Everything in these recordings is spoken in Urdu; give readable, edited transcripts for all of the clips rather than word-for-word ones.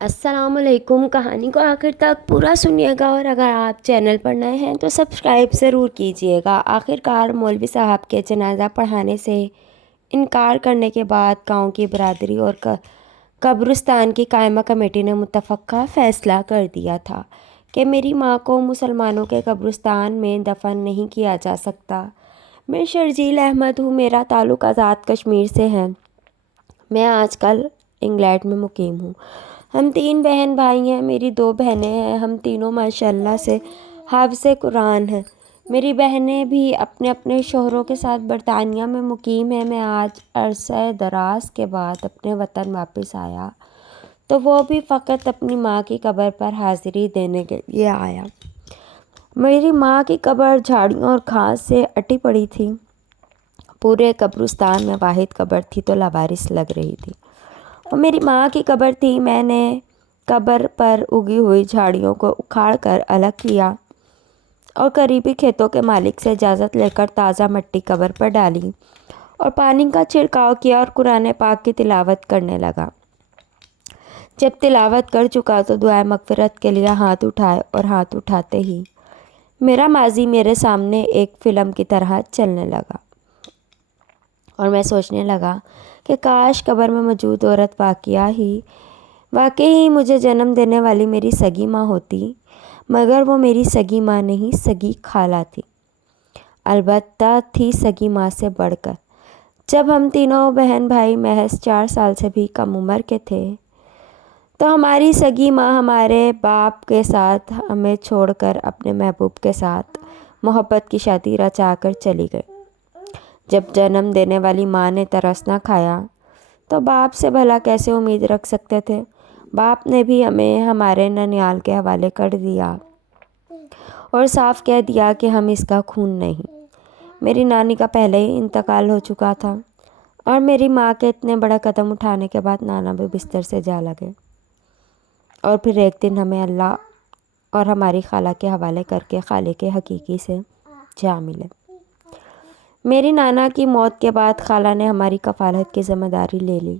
السلام علیکم۔ کہانی کو آخر تک پورا سنیے گا، اور اگر آپ چینل پر نئے ہیں تو سبسکرائب ضرور کیجیے گا۔ آخر کار مولوی صاحب کے جنازہ پڑھانے سے انکار کرنے کے بعد گاؤں کی برادری اور قبرستان کی قائمہ کمیٹی نے متفقہ فیصلہ کر دیا تھا کہ میری ماں کو مسلمانوں کے قبرستان میں دفن نہیں کیا جا سکتا۔ میں شرجیل احمد ہوں، میرا تعلق آزاد کشمیر سے ہے۔ میں آج کل انگلینڈ میں مقیم ہوں۔ ہم 3 بہن بھائی ہیں، میری 2 بہنیں ہیں۔ ہم تینوں ماشاءاللہ سے حافظ قرآن ہیں۔ میری بہنیں بھی اپنے اپنے شوہروں کے ساتھ برطانیہ میں مقیم ہیں۔ میں آج عرصہ دراز کے بعد اپنے وطن واپس آیا تو وہ بھی فقط اپنی ماں کی قبر پر حاضری دینے کے لیے آیا۔ میری ماں کی قبر جھاڑیوں اور گھاس سے اٹی پڑی تھی۔ پورے قبرستان میں واحد قبر تھی تو لاوارث لگ رہی تھی۔ اور میری ماں کی قبر تھی۔ میں نے قبر پر اگی ہوئی جھاڑیوں کو اکھاڑ کر الگ کیا اور قریبی کھیتوں کے مالک سے اجازت لے کر تازہ مٹی قبر پر ڈالی اور پانی کا چھڑکاؤ کیا اور قرآن پاک کی تلاوت کرنے لگا۔ جب تلاوت کر چکا تو دعائے مغفرت کے لیے ہاتھ اٹھائے، اور ہاتھ اٹھاتے ہی میرا ماضی میرے سامنے ایک فلم کی طرح چلنے لگا، اور میں سوچنے لگا کہ کاش قبر میں موجود عورت واقعی مجھے جنم دینے والی میری سگی ماں ہوتی، مگر وہ میری سگی ماں نہیں، سگی خالہ تھی۔ البتہ تھی سگی ماں سے بڑھ کر۔ جب ہم تینوں بہن بھائی محض 4 سال سے بھی کم عمر کے تھے تو ہماری سگی ماں ہمارے باپ کے ساتھ ہمیں چھوڑ کر اپنے محبوب کے ساتھ محبت کی شادی رچا کر چلی گئی۔ جب جنم دینے والی ماں نے ترس نہ کھایا تو باپ سے بھلا کیسے امید رکھ سکتے تھے؟ باپ نے بھی ہمیں ہمارے ننیال کے حوالے کر دیا اور صاف کہہ دیا کہ ہم اس کا خون نہیں۔ میری نانی کا پہلے ہی انتقال ہو چکا تھا، اور میری ماں کے اتنے بڑا قدم اٹھانے کے بعد نانا بھی بستر سے جا لگے، اور پھر ایک دن ہمیں اللہ اور ہماری خالہ کے حوالے کر کے خالق حقیقی سے جا ملے۔ میری نانا کی موت کے بعد خالہ نے ہماری کفالت کی ذمہ داری لے لی۔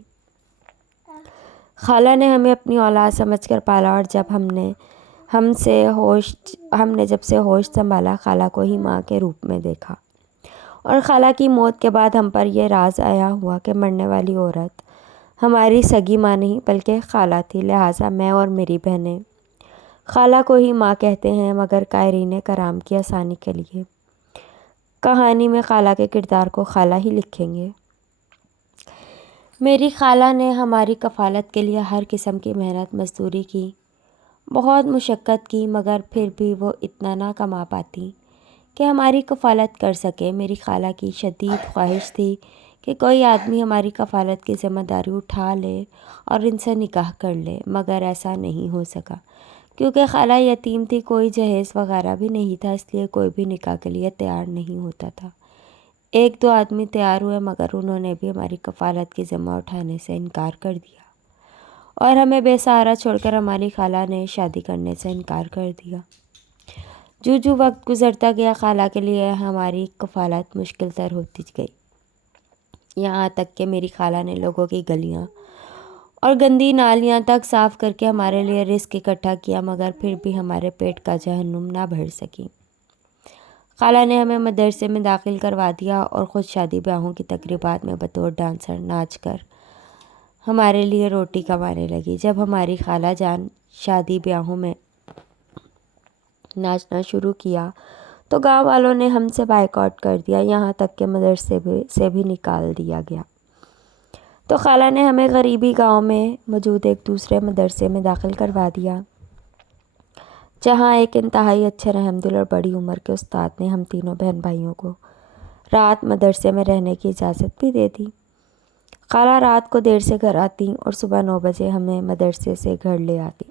خالہ نے ہمیں اپنی اولاد سمجھ کر پالا، اور جب ہم نے جب سے ہوش سنبھالا خالہ کو ہی ماں کے روپ میں دیکھا۔ اور خالہ کی موت کے بعد ہم پر یہ راز آیا ہوا کہ مرنے والی عورت ہماری سگی ماں نہیں بلکہ خالہ تھی، لہٰذا میں اور میری بہنیں خالہ کو ہی ماں کہتے ہیں، مگر قائرین کرام کی آسانی کے لیے کہانی میں خالہ کے کردار کو خالہ ہی لکھیں گے۔ میری خالہ نے ہماری کفالت کے لیے ہر قسم کی محنت مزدوری کی، بہت مشقت کی، مگر پھر بھی وہ اتنا نہ کما پاتی کہ ہماری کفالت کر سکے۔ میری خالہ کی شدید خواہش تھی کہ کوئی آدمی ہماری کفالت کی ذمہ داری اٹھا لے اور ان سے نکاح کر لے، مگر ایسا نہیں ہو سکا کیونکہ خالہ یتیم تھی، کوئی جہیز وغیرہ بھی نہیں تھا، اس لیے کوئی بھی نکاح کے لیے تیار نہیں ہوتا تھا۔ 1-2 آدمی تیار ہوئے، مگر انہوں نے بھی ہماری کفالت کی ذمہ اٹھانے سے انکار کر دیا، اور ہمیں بے سہارا چھوڑ کر ہماری خالہ نے شادی کرنے سے انکار کر دیا۔ جو وقت گزرتا گیا خالہ کے لیے ہماری کفالت مشکل تر ہوتی گئی، یہاں تک کہ میری خالہ نے لوگوں کی گلیاں اور گندی نالیاں تک صاف کر کے ہمارے لیے رزق اکٹھا کیا، مگر پھر بھی ہمارے پیٹ کا جہنم نہ بھر سکی۔ خالہ نے ہمیں مدرسے میں داخل کروا دیا اور خود شادی بیاہوں کی تقریبات میں بطور ڈانسر ناچ کر ہمارے لیے روٹی کمانے لگی۔ جب ہماری خالہ جان شادی بیاہوں میں ناچنا شروع کیا تو گاؤں والوں نے ہم سے بائیکاٹ کر دیا، یہاں تک کہ مدرسے سے بھی نکال دیا گیا۔ تو خالہ نے ہمیں غریبی گاؤں میں موجود ایک دوسرے مدرسے میں داخل کروا دیا، جہاں ایک انتہائی اچھے رحمدل اور بڑی عمر کے استاد نے ہم تینوں بہن بھائیوں کو رات مدرسے میں رہنے کی اجازت بھی دے دی۔ خالہ رات کو دیر سے گھر آتی اور صبح 9 بجے ہمیں مدرسے سے گھر لے آتی۔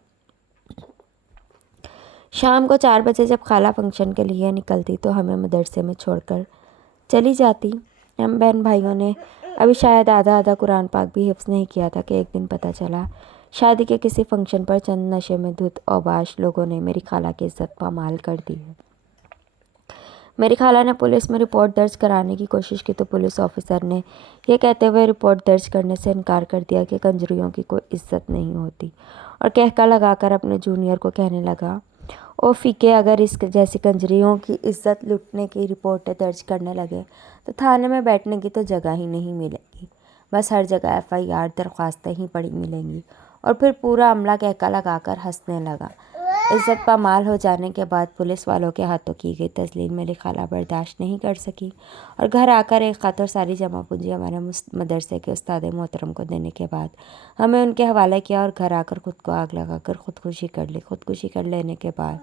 شام کو 4 بجے جب خالہ فنکشن کے لیے نکلتی تو ہمیں مدرسے میں چھوڑ کر چلی جاتی۔ ہم بہن بھائیوں نے ابھی شاید آدھا قرآن پاک بھی حفظ نہیں کیا تھا کہ ایک دن پتہ چلا شادی کے کسی فنکشن پر چند نشے میں دھت اوباش لوگوں نے میری خالہ کی عزت پامال کر دی ہے۔ میری خالہ نے پولیس میں رپورٹ درج کرانے کی کوشش کی تو پولیس آفیسر نے یہ کہتے ہوئے رپورٹ درج کرنے سے انکار کر دیا کہ کنجریوں کی کوئی عزت نہیں ہوتی، اور کہکا لگا کر اپنے جونیئر کو کہنے لگا، او فیکے، اگر اس جیسی کنجریوں کی عزت لٹنے کی رپورٹیں درج کرنے لگے تو تھانے میں بیٹھنے کی تو جگہ ہی نہیں ملے گی، بس ہر جگہ FIR درخواستیں ہی پڑی ملیں گی۔ اور پھر پورا عملہ کہکا لگا کر ہنسنے لگا۔ عزت پامال ہو جانے کے بعد پولیس والوں کے ہاتھوں کی گئی تذلیل میری خالہ برداشت نہیں کر سکی، اور گھر آ کر ایک خط اور ساری جمع پونجی ہمارے مدرسے کے استاد محترم کو دینے کے بعد ہمیں ان کے حوالے کیا، اور گھر آ کر خود کو آگ لگا کر خودکشی کر لی۔ خودکشی کر لینے کے بعد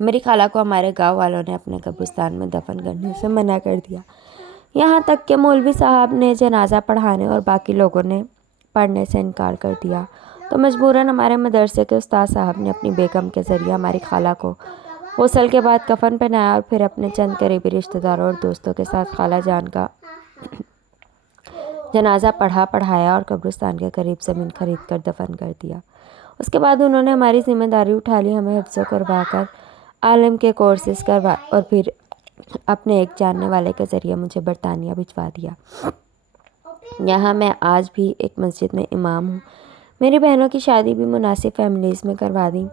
میری خالہ کو ہمارے گاؤں والوں نے اپنے قبرستان میں دفن کرنے سے منع کر دیا، یہاں تک کہ مولوی صاحب نے جنازہ پڑھانے اور باقی لوگوں نے پڑھنے سے انکار کر دیا، تو مجبوراً ہمارے مدرسے کے استاد صاحب نے اپنی بیگم کے ذریعے ہماری خالہ کو غسل کے بعد کفن پہنایا، اور پھر اپنے چند قریبی رشتہ داروں اور دوستوں کے ساتھ خالہ جان کا جنازہ پڑھایا اور قبرستان کے قریب زمین خرید کر دفن کر دیا۔ اس کے بعد انہوں نے ہماری ذمہ داری اٹھا لی، ہمیں حفظ کروا کر عالم کے کورسز کروا، اور پھر اپنے ایک جاننے والے کے ذریعے مجھے برطانیہ بھجوا دیا۔ یہاں میں آج بھی ایک مسجد میں امام ہوں۔ میری بہنوں کی شادی بھی مناسب فیملیز میں کروا دی۔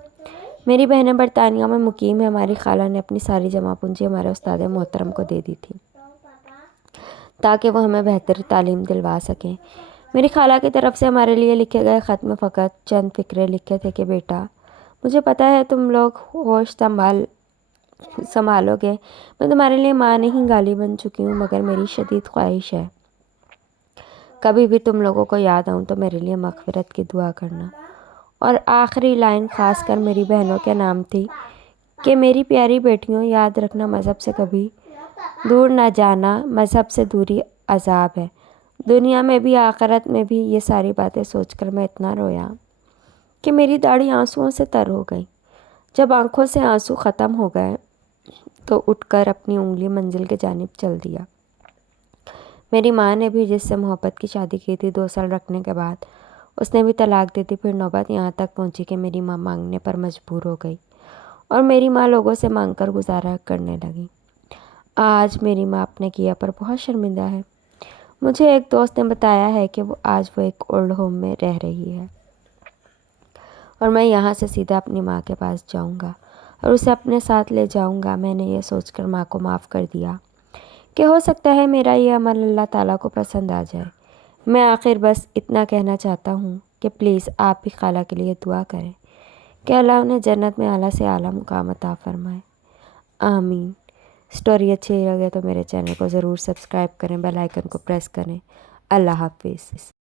میری بہنیں برطانیہ میں مقیم ہیں۔ ہماری خالہ نے اپنی ساری جمع پونجی ہمارے استاد محترم کو دے دی تھی تاکہ وہ ہمیں بہتر تعلیم دلوا سکیں۔ میری خالہ کی طرف سے ہمارے لیے لکھے گئے خط میں فقط چند فقرے لکھے تھے کہ بیٹا، مجھے پتہ ہے تم لوگ ہوش سنبھالو گے، میں تمہارے لیے ماں نہیں گالی بن چکی ہوں، مگر میری شدید خواہش ہے کبھی بھی تم لوگوں کو یاد آؤں تو میرے لیے مغفرت کی دعا کرنا۔ اور آخری لائن خاص کر میری بہنوں کے نام تھی کہ میری پیاری بیٹیوں، یاد رکھنا مذہب سے کبھی دور نہ جانا، مذہب سے دوری عذاب ہے، دنیا میں بھی آخرت میں بھی۔ یہ ساری باتیں سوچ کر میں اتنا رویا کہ میری داڑھی آنسوؤں سے تر ہو گئی۔ جب آنکھوں سے آنسو ختم ہو گئے تو اٹھ کر اپنی انگلی منزل کی جانب چل دیا۔ میری ماں نے بھی جس سے محبت کی شادی کی تھی 2 سال رکھنے کے بعد اس نے بھی طلاق دے دی۔ پھر نوبت یہاں تک پہنچی کہ میری ماں مانگنے پر مجبور ہو گئی، اور میری ماں لوگوں سے مانگ کر گزارا کرنے لگی۔ آج میری ماں اپنے کیا پر بہت شرمندہ ہے۔ مجھے ایک دوست نے بتایا ہے کہ آج وہ ایک اولڈ ہوم میں رہ رہی ہے، اور میں یہاں سے سیدھا اپنی ماں کے پاس جاؤں گا اور اسے اپنے ساتھ لے جاؤں گا۔ میں نے یہ سوچ کر ماں کو معاف کر دیا کہ ہو سکتا ہے میرا یہ عمل اللہ تعالیٰ کو پسند آ جائے۔ میں آخر بس اتنا کہنا چاہتا ہوں کہ پلیز آپ بھی خالہ کے لیے دعا کریں کہ اللہ انہیں جنت میں اعلیٰ سے اعلیٰ مقام عطا فرمائے، آمین۔ سٹوری اچھی لگے تو میرے چینل کو ضرور سبسکرائب کریں، بیل آئیکن کو پریس کریں۔ اللہ حافظ۔